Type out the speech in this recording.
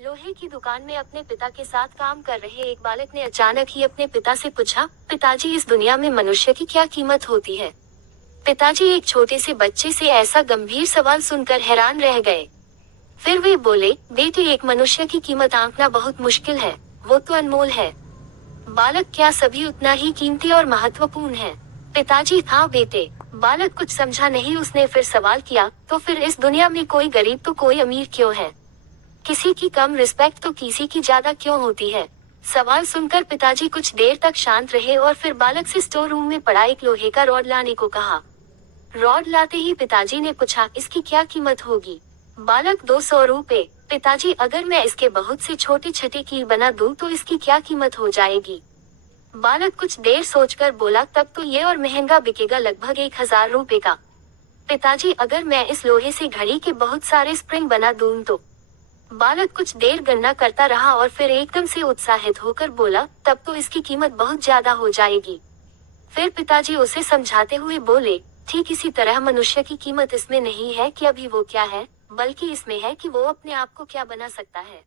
लोहे की दुकान में अपने पिता के साथ काम कर रहे एक बालक ने अचानक ही अपने पिता से पूछा, पिताजी इस दुनिया में मनुष्य की क्या कीमत होती है। पिताजी एक छोटे से बच्चे से ऐसा गंभीर सवाल सुनकर हैरान रह गए। फिर वे बोले, बेटे एक मनुष्य की कीमत आंकना बहुत मुश्किल है, वो तो अनमोल है। बालक, क्या सभी उतना ही कीमती और महत्वपूर्ण है? पिताजी, हाँ बेटे। बालक कुछ समझा नहीं, उसने फिर सवाल किया, तो फिर इस दुनिया में कोई गरीब तो कोई अमीर क्यों है? किसी की कम रिस्पेक्ट तो किसी की ज्यादा क्यों होती है? सवाल सुनकर पिताजी कुछ देर तक शांत रहे और फिर बालक से स्टोर रूम में पड़ा एक लोहे का रॉड लाने को कहा। रॉड लाते ही पिताजी ने पूछा, इसकी क्या कीमत होगी? बालक, 200 रुपए। पिताजी, अगर मैं इसके बहुत से छोटे छोटे कील बना दूं तो इसकी क्या कीमत हो जाएगी? बालक कुछ देर सोचकर बोला, तब तो ये और महंगा बिकेगा, लगभग 1000 रुपए का। पिताजी, अगर मैं इस लोहे से घड़ी के बहुत सारे स्प्रिंग बना दूं तो? बालक कुछ देर गणना करता रहा और फिर एकदम से उत्साहित होकर बोला, तब तो इसकी कीमत बहुत ज्यादा हो जाएगी। फिर पिताजी उसे समझाते हुए बोले, ठीक इसी तरह मनुष्य की कीमत इसमें नहीं है कि अभी वो क्या है, बल्कि इसमें है कि वो अपने आप को क्या बना सकता है।